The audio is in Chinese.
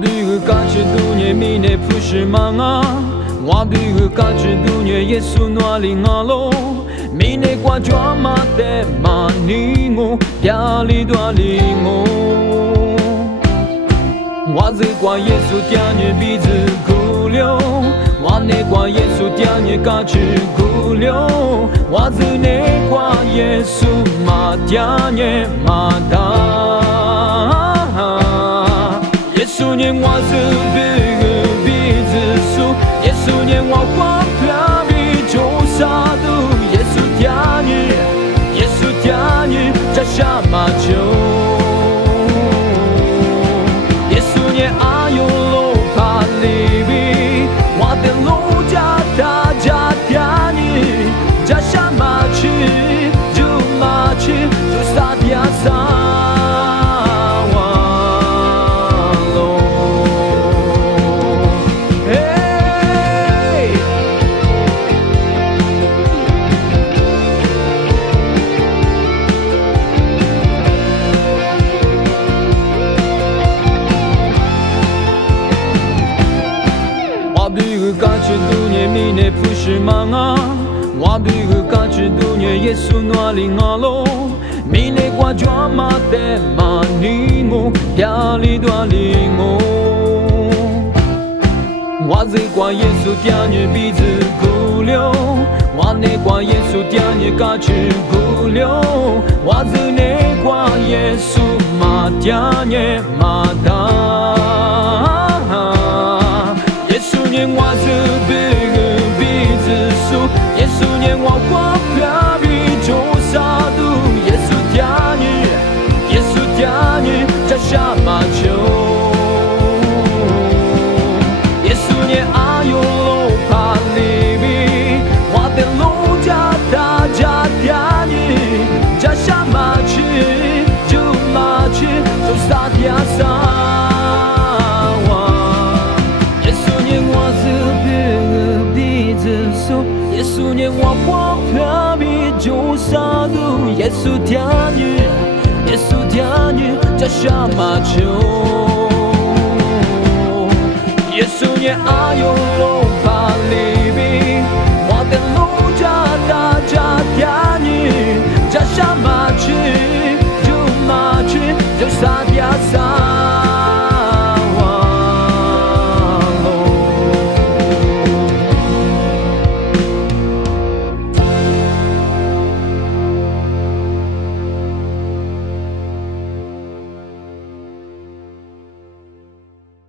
比个感觉度年米内不是忙啊，我比个感觉度年耶稣哪里啊喽，米内挂抓马的马尼我，压力多里我，我只挂耶稣点你鼻子骨流，我内挂耶稣点你感觉骨流，我只内挂耶稣马点你马达。耶稣念我是鼻子数，耶稣念我光飘比就杀毒，耶稣点你在下马球，耶稣念阿有路帕里比，我的路加大加点你在下马去就马去就杀点杀。感觉度年米内不是忙啊，我比个感觉度年耶稣哪里啊喽，米内挂抓马的马尼我，压力多里我，我只挂耶稣点你鼻子骨流，我内挂耶稣点你感觉骨流，我只内挂耶稣马点你马达。我是鼻子数，耶稣念我光飘比就杀毒，耶稣点你在下马球，耶稣念阿有路帕里比，我的路加大加点你在下马去就杀点杀。耶稣念我光飘比就杀毒，耶稣点你在下马球，耶稣念阿有。